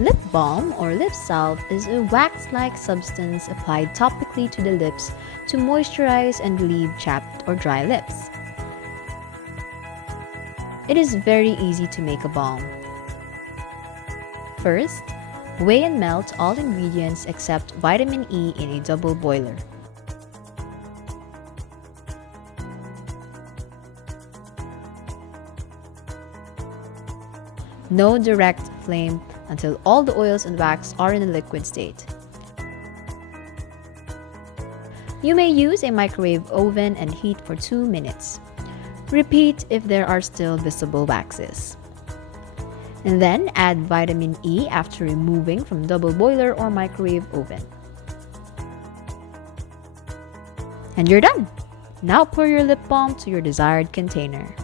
Lip balm or lip salve is a wax-like substance applied topically to the lips to moisturize and relieve chapped or dry lips. It is very easy to make a balm. First, weigh and melt all ingredients except vitamin E in a double boiler. No direct flame until all the oils and wax are in a liquid state. You may use a microwave oven and heat for 2 minutes. Repeat if there are still visible waxes. And then add vitamin E after removing from double boiler or microwave oven. And you're done! Now pour your lip balm to your desired container.